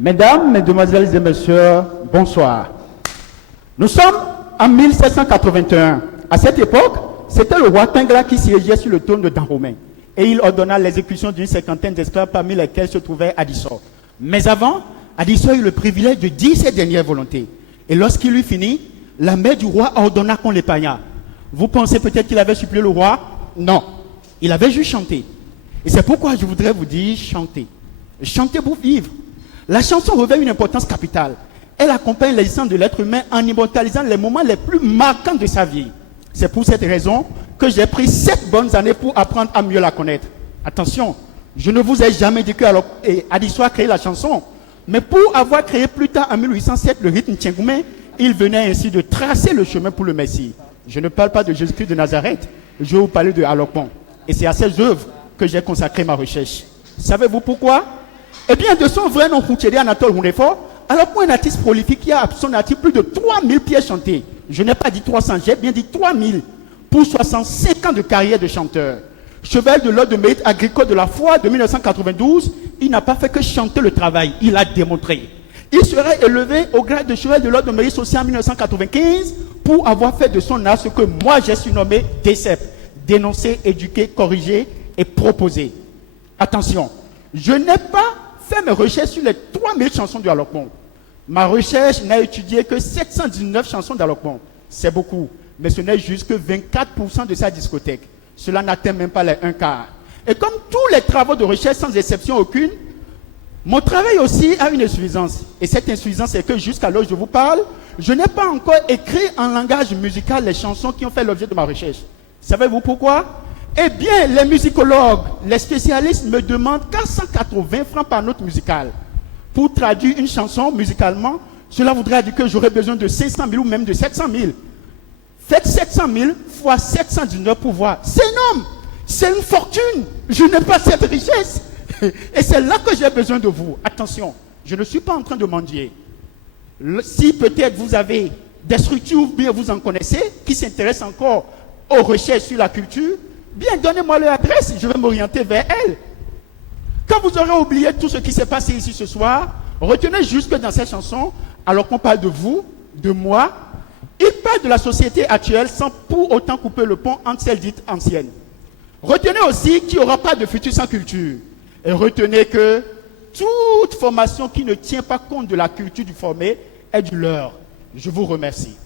Mesdames, Mesdemoiselles et Messieurs, bonsoir. Nous sommes en 1781. À cette époque, c'était le roi Tingla qui siégeait sur le trône de Dahomey. Et il ordonna l'exécution d'une cinquantaine d'esclaves parmi lesquels se trouvait Adissor. Mais avant, Adissor eut le privilège de dire ses dernières volontés. Et lorsqu'il eut fini, la mère du roi ordonna qu'on l'épargnât. Vous pensez peut-être qu'il avait supplié le roi? Non. Il avait juste chanté. Et c'est pourquoi je voudrais vous dire chanter. Chanter pour vivre. La chanson revêt une importance capitale. Elle accompagne l'existence de l'être humain en immortalisant les moments les plus marquants de sa vie. C'est pour cette raison que j'ai pris 7 bonnes années pour apprendre à mieux la connaître. Attention, je ne vous ai jamais dit que Adissor a créé la chanson, mais pour avoir créé plus tard en 1807 le rythme Tchengoumé, il venait ainsi de tracer le chemin pour le Messie. Je ne parle pas de Jésus-Christ de Nazareth, je vais vous parler de Alokpon. Et c'est à ces œuvres que j'ai consacré ma recherche. Savez-vous pourquoi? Eh bien, de son vrai nom, Koutchédé Anatole Rounefort, Alokpon est un artiste prolifique qui a à son actif plus de 3000 pièces chantées. Je n'ai pas dit 300, j'ai bien dit 3000 pour 65 ans de carrière de chanteur. Chevalier de l'ordre de mérite agricole de la foi de 1992, il n'a pas fait que chanter le travail, il a démontré. Il serait élevé au grade de chevalier de l'ordre de mérite social en 1995 pour avoir fait de son art ce que moi j'ai surnommé DCEP, dénoncer, éduquer, corriger et proposer. Attention, je n'ai pas fait mes recherches sur les 3000 chansons du Alokpon. Ma recherche n'a étudié que 719 chansons d'Alokpon. C'est beaucoup, mais ce n'est juste que 24% de sa discothèque. Cela n'atteint même pas les 1/4. Et comme tous les travaux de recherche, sans exception aucune, mon travail aussi a une insuffisance. Et cette insuffisance, c'est que jusqu'à l'heure où je vous parle, je n'ai pas encore écrit en langage musical les chansons qui ont fait l'objet de ma recherche. Savez-vous pourquoi? Eh bien, les musicologues, les spécialistes me demandent 480 francs par note musicale. Pour traduire une chanson musicalement, cela voudrait dire que j'aurais besoin de 500 000 ou même de 700 000. Faites 700 000 fois 719 pour voir. C'est énorme. C'est une fortune. Je n'ai pas cette richesse. Et c'est là que j'ai besoin de vous. Attention, je ne suis pas en train de mendier. Si peut-être vous avez des structures, ou bien vous en connaissez, qui s'intéressent encore aux recherches sur la culture, bien donnez-moi leur adresse, je vais m'orienter vers elles. Quand vous aurez oublié tout ce qui s'est passé ici ce soir, retenez juste que dans cette chanson, alors qu'on parle de vous, de moi, il parle de la société actuelle sans pour autant couper le pont entre celle dite ancienne. Retenez aussi qu'il n'y aura pas de futur sans culture. Et retenez que toute formation qui ne tient pas compte de la culture du formé est du leurre. Je vous remercie.